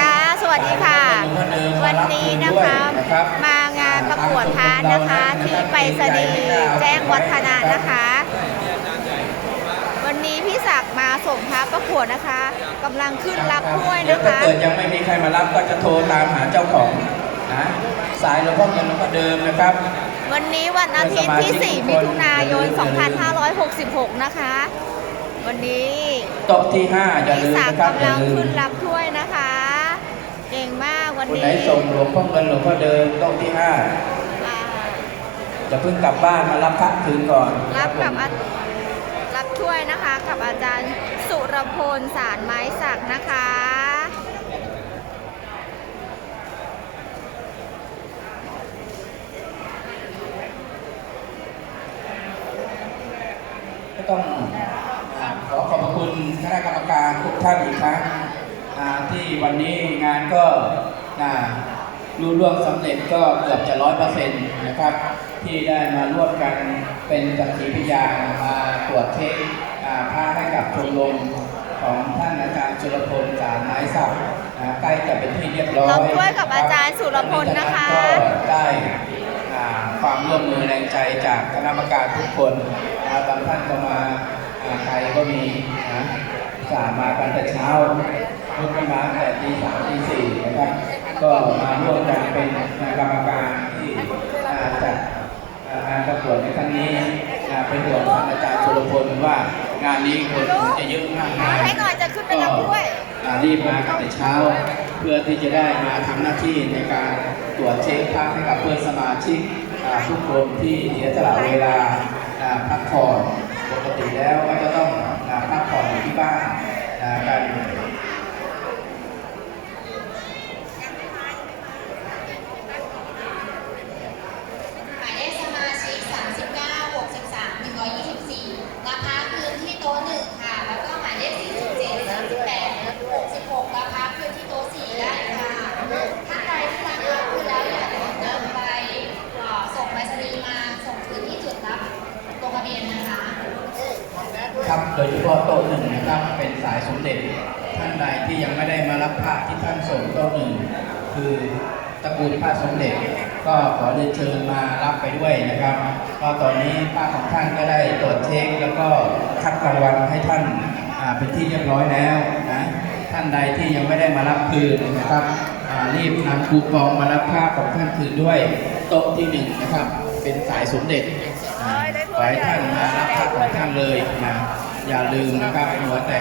ค่ะ สวัสดีค่ะ วันนี้นะคะมางานประกวดพระนะคะ ที่ไปรษณีย์แจ้งวัฒนะนะคะ วันนี้พี่ศักดิ์มาส่งพระประกวดนะคะกำลังขึ้นรับถ้วยเดี๋ยวนะถ้าคะ เกิดยังไม่มีใครมารับก็จะโทรตามหาเจ้าของนะสายหลวงพ่อเงินหลวงพ่อเดิมนะครับ วันนี้วันอาทิตย์ที่ 4 มิถุนายน 2566 นะคะ วันนี้โต๊ะที่ห้าอย่าพี่ลืมศักนะดิ์ครับอกำย่าลังลืมขึ้นรับถ้วยนะคะ เก่งมากวันคนนี้ไหนส่งหลวงพ่อเงินหลวงพ่อเดิมโต๊ะที่ห้าอ่าจะเพิ่งกลับบ้านมารับพระคืนก่อนรับกับผมอารับถ้วยนะคะ กับอาจารย์สุรพลสารไม้สักนะคะก็ต้อง คุณคณะกรรมการทุกท่านอีกครั้งอ่าที่วันนี้งานก็อ่ารู้ร่วงสำเร็จก็เกือบจะร้อยเปอร์เซ็นต์นะครับ ที่ได้มาร่วมกันเป็นสักขีพยานมาตรวจเช็คอ่าผ้าให้กับชมรมของท่านอาจารย์จุลพลสารไม้สักอ่าใกล้จะเป็นที่เรียบร้อยรับด้วยกับอาจารย์สุรพลนะคะก็ได้อ่าความร่วมมือแรงใจจากคณะกรรมการทุกคนนะบางท่านก็มาอ่า ใครก็มีนะสามมากันแต่เช้าลุกขึ้นมาแต่ตีสามตีสี่นะครับ ก็มาร่วมกันเป็นกรรมการที่จัดอ่างานประกวดในครั้งนี้อ่าเป็นห่วงท่านอาจารย์สุรพลว่างานนี้คนจะเยอะมากให้หน่อยจะขึ้นไปรับถ้วยอ่ารีบมากันแต่เช้า เพื่อที่จะได้มาทำหน้าที่ในการตรวจเช็คพักให้กับเพื่อนสมาชิกทุกคนที่เสียสละเวลาอ่าพักผ่อนปกติแล้วก็จะต้องอ่าพักผ่อนอยู่ที่บ้านอ่ากัน หมายเลขสมาชิก 39 63 124ราคาคืนที่โต๊ะหนึ่งค่ะ แล้วก็หมายเลข 47 38 66ราคาคืนที่โต๊ะสี่ได้ค่ะ ท่านใดที่รับรับคืนแล้วอยากจะนำไปเอ่อส่งไปรษณีย์มาส่งคืนที่จุดรับลงทะเบียนนะคะ ครับ โดยเฉพาะโต๊ะหนึ่งนะครับ เป็นสายสมเด็จท่านใดที่ยังไม่ได้มารับพระที่ท่านส่งโต๊ะหนึ่งคือตระกูลพระสมเด็จ ก็ขอเรียนเชิญมารับไปด้วยนะครับก็ตอนนี้พระของท่านก็ได้ตรวจเช็คแล้วก็คัดกรางวัลให้ท่านเป็นที่เรียบร้อยแล้วนะท่านใดที่ยังไม่ได้มารับคืนนะครับรีบนำคูปองมารับผ้าของท่านคืนด้วย โต๊ะที่หนึ่งนะครับ เป็นสายสมเด็จอ่าขอให้ท่านมารับผ้าของท่านเลยนะอย่าลืมนะครับหัวแต่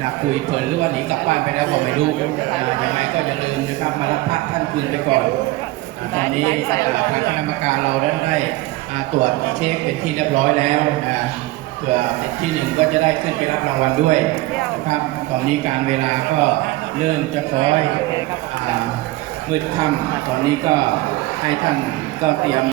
นะคุยเพลินหรือว่าหนีกลับบ้านไปแล้วก็ไม่รู้อ่ายังไงก็อย่าลืมนะครับมารับผ้าท่านคืนไปก่อนอ่าตอนนี้อ่าทางคณะกรรมการเราได้ได้อ่าตรวจเช็คเป็นที่เรียบร้อยแล้วนะเผื่อเป็นที่หนึ่งก็จะได้ขึ้นไปรับรางวัลด้วยนะครับตอนนี้การเวลาก็เริ่มจะคล้อยอ่ามืดค่ำตอนนี้ก็ให้ท่านก็เตรียม